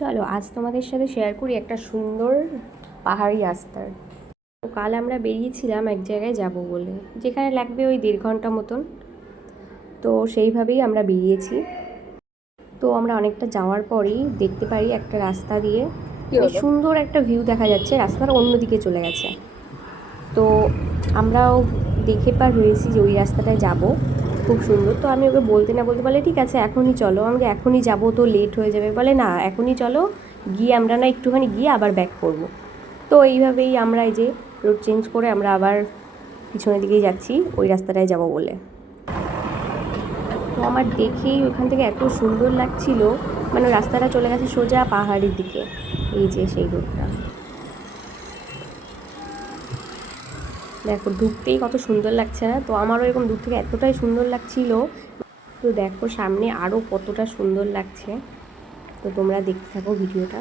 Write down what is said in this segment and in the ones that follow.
চলো আজ তোমাদের সাথে শেয়ার করি একটা সুন্দর পাহাড়ি রাস্তার। তো কাল আমরা বেরিয়েছিলাম এক জায়গায় যাব বলে, যেখানে লাগবে ওই 1.5 ঘন্টা মতন। তো সেইভাবেই আমরা বেরিয়েছি। তো আমরা অনেকটা যাওয়ার পরেই দেখতে পারি একটা রাস্তা দিয়ে সুন্দর একটা ভিউ দেখা যাচ্ছে, রাস্তার অন্যদিকে চলে গেছে। তো আমরাও দেখে পার হয়েছি যে ওই রাস্তাটায় যাব, খুব সুন্দর। তো আমি ওকে বলতে না বলতে বলে ঠিক আছে এখনই চলো, আমাকে এখনই যাবো তো লেট হয়ে যাবে। বলে না এখনই চলো, গিয়ে আমরা না একটুখানি গিয়ে আবার ব্যাক করব। তো এইভাবেই আমরা এই যে রোড চেঞ্জ করে আমরা আবার পিছনের দিকেই যাচ্ছি ওই রাস্তাটায় যাব বলে। তো আমার দেখেই ওখান থেকে এত সুন্দর লাগছিল, মানে রাস্তাটা চলে গেছে সোজা পাহাড়ের দিকে। এই যে সেই রোডটা দেখো, ঢুকতেই কত সুন্দর লাগছে না? তো আমারও এরকম দূর থেকে এতটাই সুন্দর লাগছিল। তো দেখো সামনে আরও কতটা সুন্দর লাগছে। তো তোমরা দেখতে থাকো ভিডিওটা।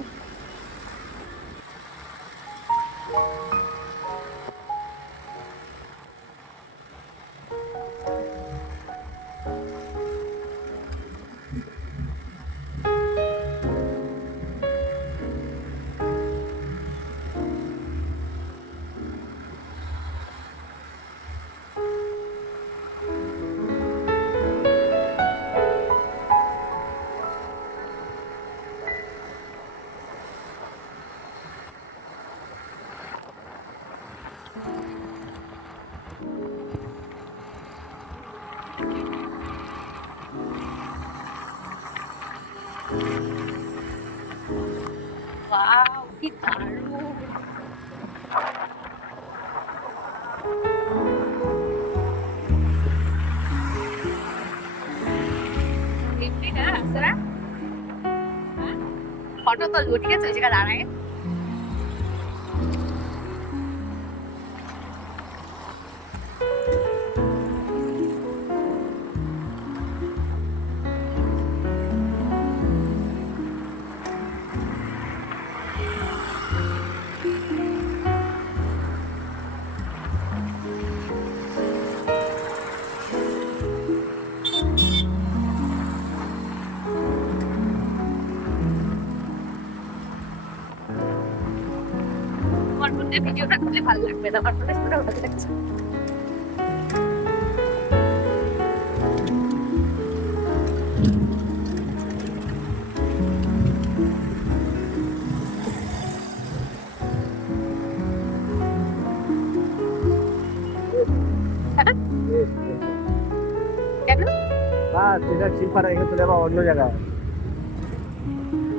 ওয়াও, কি দারুণ! এমনি না রাস্তাটা, ফটো তুলবো ঠিক আছে? ওই জায়গায় দাঁড়ায় আমার মধ্যে ভিডিওটা করলে ভালো লাগবে না, আমার মধ্যে সেটা ওঠাতে লাগছে। কেন? সেটা শিল্পারা এখানে চলে যাবো অন্য জায়গায়।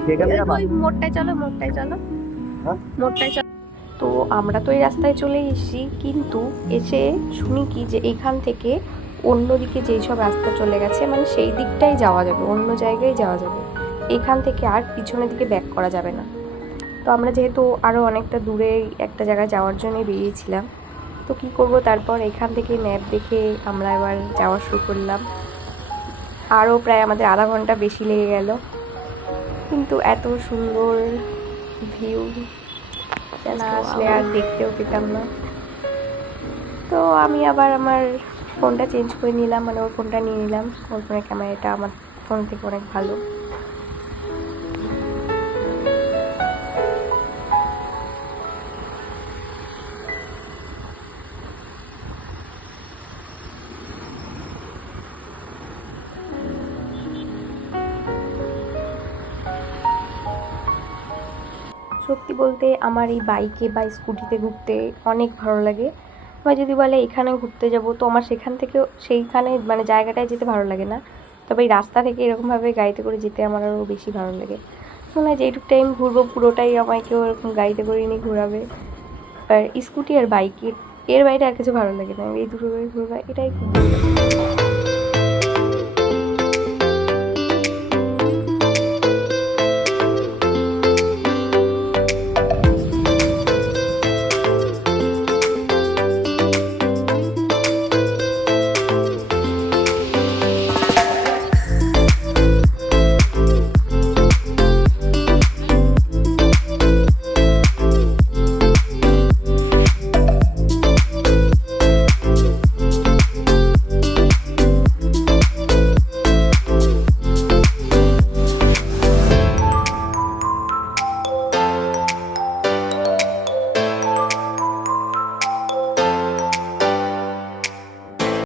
সেখানে যাবা? ওই মোড়টায় চলো, মোড়টায় চলো, হ্যাঁ? মোড়টায় চলো। তো আমরা তো এই রাস্তায় চলে এসেছি, কিন্তু এসে শুনি কি যে এখান থেকে অন্যদিকে যেই সব রাস্তা চলে গেছে, মানে সেই দিকটাই যাওয়া যাবে, অন্য জায়গায় যাওয়া যাবে, এখান থেকে আর পিছনের দিকে ব্যাক করা যাবে না। তো আমরা যেহেতু আরও অনেকটা দূরে একটা জায়গায় যাওয়ার জন্য বেরিয়েছিলাম, তো কি করব, তারপর এখান থেকে ম্যাপ দেখে আমরা এবার যাওয়া শুরু করলাম। আরও প্রায় আমাদের আধা ঘন্টা বেশি লেগে গেল, কিন্তু এত সুন্দর ভিউ না আসলে আর দেখতেও পেতাম না। তো আমি আবার আমার ফোনটা চেঞ্জ করে নিলাম, মানে ওর ফোনটা নিয়ে নিলাম। ওর ফোনের ক্যামেরাটা আমার ফোন থেকে অনেক ভালো। সত্যি বলতে আমার এই বাইকে বা স্কুটিতে ঘুরতে অনেক ভালো লাগে। বা যদি বলে এখানে ঘুরতে যাব, তো আমার সেখান থেকেও সেইখানে মানে জায়গাটায় যেতে ভালো লাগে না। তবে এই রাস্তা থেকে এরকমভাবে গাড়িতে করে যেতে আমার আরও বেশি ভালো লাগে। মনে হয় যে এইটুকু টাইম ঘুরবো পুরোটাই আমায় কেউ এরকম গাড়িতে করে নিয়ে ঘোরাবে। আর স্কুটি আর বাইক, এর বাইরে আর কিছু ভালো লাগে না, এই দুটো করে ঘুরবা, এটাই খুব ভালো লাগে।